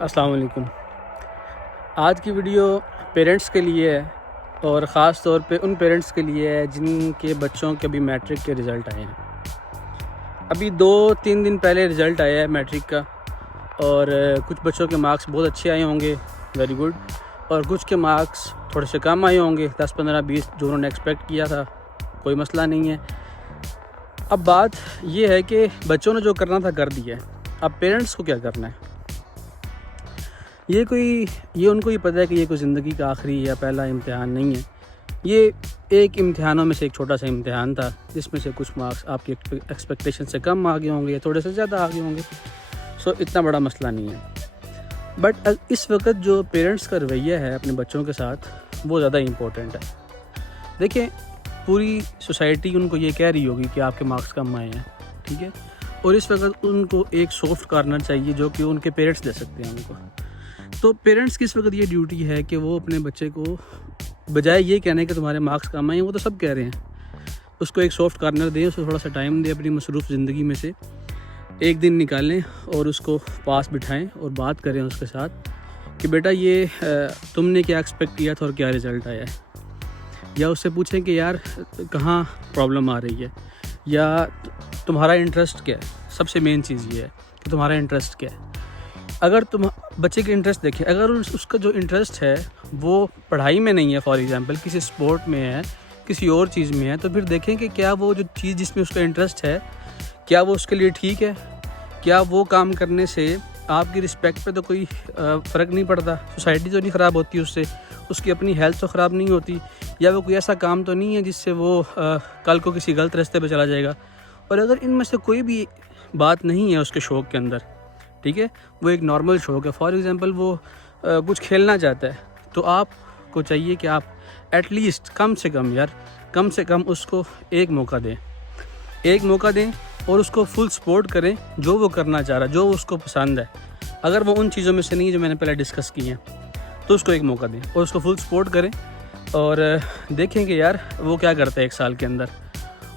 السلام علیکم۔ آج کی ویڈیو پیرنٹس کے لیے ہے اور خاص طور پہ ان پیرنٹس کے لیے ہے جن کے بچوں کے ابھی میٹرک کے رزلٹ آئے ہیں۔ ابھی 2-3 دن پہلے رزلٹ آیا ہے میٹرک کا، اور کچھ بچوں کے مارکس بہت اچھے آئے ہوں گے، ویری گڈ، اور کچھ کے مارکس تھوڑے سے کم آئے ہوں گے، 10, 15, 20 جو انہوں نے ایکسپیکٹ کیا تھا، کوئی مسئلہ نہیں ہے۔ اب بات یہ ہے کہ بچوں نے جو کرنا تھا کر دیا ہے، اب پیرنٹس کو کیا کرنا ہے۔ یہ ان کو ہی پتہ ہے کہ یہ کوئی زندگی کا آخری یا پہلا امتحان نہیں ہے، یہ ایک امتحانوں میں سے ایک چھوٹا سا امتحان تھا جس میں سے کچھ مارکس آپ کی ایکسپیکٹیشن سے کم آگے ہوں گے یا تھوڑے سے زیادہ آگے ہوں گے، سو اتنا بڑا مسئلہ نہیں ہے۔ بٹ اس وقت جو پیرنٹس کا رویہ ہے اپنے بچوں کے ساتھ وہ زیادہ امپورٹنٹ ہے۔ دیکھیں، پوری سوسائٹی ان کو یہ کہہ رہی ہوگی کہ آپ کے مارکس کم آئے ہیں، ٹھیک ہے، اور اس وقت ان کو ایک سافٹ کارنر چاہیے جو کہ ان کے پیرنٹس دے سکتے ہیں ان کو۔ تو پیرنٹس کی اس وقت یہ ڈیوٹی ہے کہ وہ اپنے بچے کو بجائے یہ کہنے کہ تمہارے مارکس کم آئے ہیں، وہ تو سب کہہ رہے ہیں، اس کو ایک سافٹ کارنر دیں، اس کو تھوڑا سا ٹائم دیں، اپنی مصروف زندگی میں سے ایک دن نکالیں اور اس کو پاس بٹھائیں اور بات کریں اس کے ساتھ کہ بیٹا یہ تم نے کیا ایکسپیکٹ کیا تھا اور کیا رزلٹ آیا ہے، یا اس سے پوچھیں کہ یار کہاں پرابلم آ رہی ہے، یا تمہارا انٹرسٹ کیا ہے۔ سب سے مین چیز یہ ہے کہ تمہارا انٹرسٹ کیا ہے۔ اگر تم بچے کے انٹرسٹ دیکھیں، اگر اس کا جو انٹرسٹ ہے وہ پڑھائی میں نہیں ہے، فار ایگزامپل کسی سپورٹ میں ہے، کسی اور چیز میں ہے، تو پھر دیکھیں کہ کیا وہ جو چیز جس میں اس کا انٹرسٹ ہے کیا وہ اس کے لیے ٹھیک ہے، کیا وہ کام کرنے سے آپ کی رسپیکٹ پہ تو کوئی فرق نہیں پڑتا، سوسائٹی تو نہیں خراب ہوتی اس سے، اس کی اپنی ہیلتھ تو خراب نہیں ہوتی، یا وہ کوئی ایسا کام تو نہیں ہے جس سے وہ کل کو کسی غلط راستے پہ چلا جائے گا۔ اور اگر ان میں سے کوئی بھی بات نہیں ہے اس کے شوق کے اندر، ٹھیک ہے، وہ ایک نارمل شوق ہے، فار ایگزامپل وہ کچھ کھیلنا چاہتا ہے، تو آپ کو چاہیے کہ آپ ایٹ لیسٹ کم سے کم اس کو ایک موقع دیں اور اس کو فل سپورٹ کریں جو وہ کرنا چاہ رہا ہے، جو اس کو پسند ہے۔ اگر وہ ان چیزوں میں سے نہیں ہے جو میں نے پہلے ڈسکس کی ہیں تو اس کو ایک موقع دیں اور اس کو فل سپورٹ کریں، اور دیکھیں کہ یار وہ کیا کرتا ہے 1 سال کے اندر۔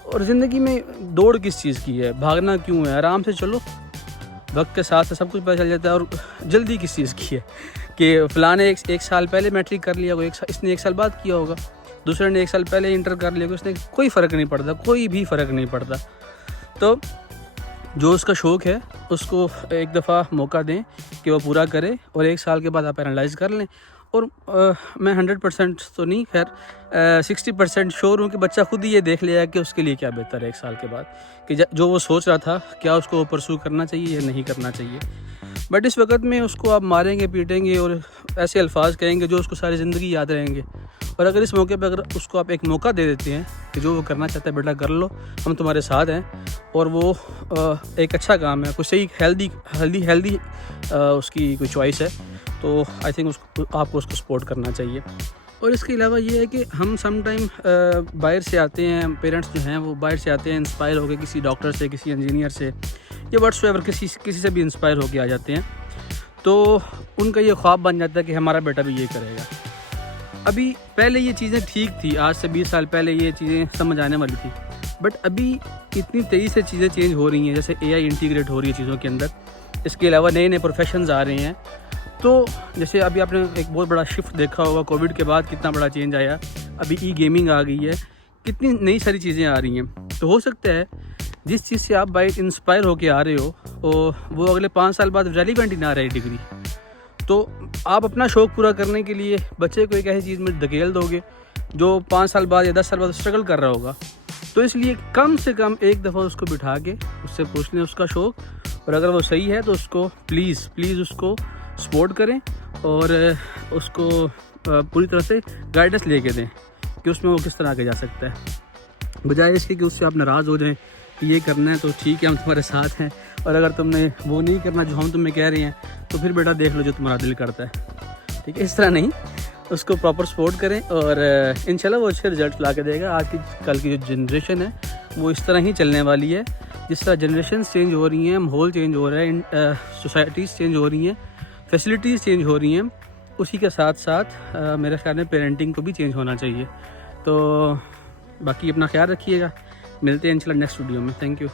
اور زندگی میں دوڑ کس چیز کی ہے، بھاگنا کیوں ہے، آرام سے چلو، وقت کے ساتھ سب کچھ پتہ چل جاتا ہے۔ اور جلدی کس چیز کی ہے کہ فلاں نے ایک سال پہلے میٹرک کر لیا ہوگا، اس نے 1 سال بعد کیا ہوگا، دوسرے نے 1 سال پہلے انٹر کر لیا ہوگا، اس نے کوئی فرق نہیں پڑتا، کوئی بھی فرق نہیں پڑتا۔ تو جو اس کا شوق ہے اس کو ایک دفعہ موقع دیں کہ وہ پورا کرے، اور 1 سال کے بعد آپ اینالائز کر لیں۔ اور میں 100% تو نہیں، خیر 60% شیور ہوں کہ بچہ خود ہی یہ دیکھ لے گا کہ اس کے لیے کیا بہتر ہے 1 سال کے بعد، کہ جو وہ سوچ رہا تھا کیا اس کو پرسو کرنا چاہیے یا نہیں کرنا چاہیے۔ بٹ اس وقت میں اس کو آپ ماریں گے، پیٹیں گے اور ایسے الفاظ کہیں گے جو اس کو ساری زندگی یاد رہیں گے۔ اور اگر اس موقع پہ اگر اس کو آپ ایک موقع دے دیتے ہیں کہ جو وہ کرنا چاہتا ہے بیٹا کر لو، ہم تمہارے ساتھ ہیں، اور وہ ایک اچھا کام ہے، کوئی صحیح ہیلدی اس کی کوئی چوائس ہے، تو آئی تھنک آپ کو اس کو سپورٹ کرنا چاہیے۔ اور اس کے علاوہ یہ ہے کہ ہم سم ٹائم باہر سے آتے ہیں، پیرنٹس جو ہیں وہ باہر سے آتے ہیں انسپائر ہو کے، کسی ڈاکٹر سے، کسی انجینئر سے، یا واٹس ایور کسی سے بھی انسپائر ہو کے آ جاتے ہیں، تو ان کا یہ خواب بن جاتا ہے کہ ہمارا بیٹا بھی یہ کرے گا۔ ابھی پہلے یہ چیزیں ٹھیک تھی، آج سے 20 سال پہلے یہ چیزیں سمجھ آنے والی تھی، بٹ ابھی اتنی تیزی سے چیزیں چینج ہو رہی ہیں، جیسے AI انٹیگریٹ ہو رہی ہے چیزوں کے اندر، اس کے علاوہ نئے پروفیشنز آ رہے ہیں۔ تو جیسے ابھی آپ نے ایک بہت بڑا شفٹ دیکھا ہوگا، کووڈ کے بعد کتنا بڑا چینج آیا، ابھی گیمنگ آ گئی ہے، کتنی نئی ساری چیزیں آ رہی ہیں۔ تو ہو سکتا ہے جس چیز سے آپ باہر انسپائر ہو کے آ رہے ہو وہ اگلے 5 سال بعد ریلیونٹ ہی نہ رہے ڈگری، تو آپ اپنا شوق پورا کرنے کے لیے بچے کو ایک ایسی چیز میں دھکیل دو گے جو 5 سال بعد یا 10 سال بعد اسٹرگل کر رہا ہوگا۔ تو اس لیے کم سے کم ایک دفعہ اس کو بٹھا کے اس سے پوچھ لیں اس کا شوق، اور اگر وہ صحیح ہے تو اس کو پلیز اس کو سپورٹ کریں، اور اس کو پوری طرح سے گائیڈنس لے کے دیں کہ اس میں وہ کس طرح آگے جا سکتا ہے، بجائے اس کے کہ اس سے آپ ناراض ہو جائیں کہ یہ کرنا ہے تو ٹھیک ہے ہم تمہارے ساتھ ہیں، اور اگر تم نے وہ نہیں کرنا جو ہم تمہیں کہہ رہے ہیں تو پھر بیٹا دیکھ لو جو تمہارا دل کرتا ہے، ٹھیک ہے۔ اس طرح نہیں، اس کو پراپر سپورٹ کریں، اور انشاءاللہ وہ اچھے رزلٹ لا کے دے گا۔ کل کی جو جنریشن ہے وہ اس طرح ہی چلنے والی ہے، جس طرح جنریشنز چینج ہو رہی ہیں، ماحول چینج ہو رہا ہے، سوسائٹیز چینج ہو رہی ہیں، فیسلٹیز چینج ہو رہی ہیں، اسی کے ساتھ ساتھ میرے خیال میں پیرنٹنگ کو بھی چینج ہونا چاہیے۔ تو باقی اپنا خیال رکھیے گا، ملتے ہیں انشاءاللہ نیکسٹ ویڈیو میں۔ Thank you.